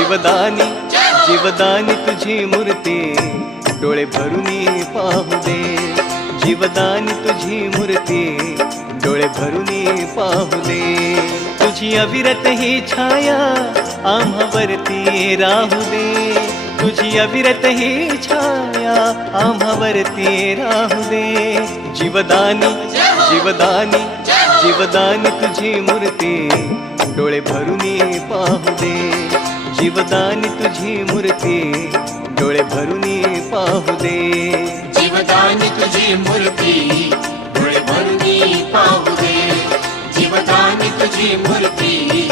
जीवदानी जीवदानी तुझी मूर्ती डोळे भरून पाहू दे, जीवदानी तुझी मूर्ती डोळे भरून पाहू दे। तुझी अविरत ही छाया आम्हावरती राहू दे, तुझी अविरत ही छाया आम्हावरती राहू दे। जीवदानी जीवदानी जीवदानी तुझी मूर्ती डोळे भरून पाहू दे, जीवदानी तुझी मूर्ती डोळे भरून पाहू दे। जीवदानी तुझी मूर्ती डोळे भरून पाहू दे, जीवदानी तुझी मूर्ती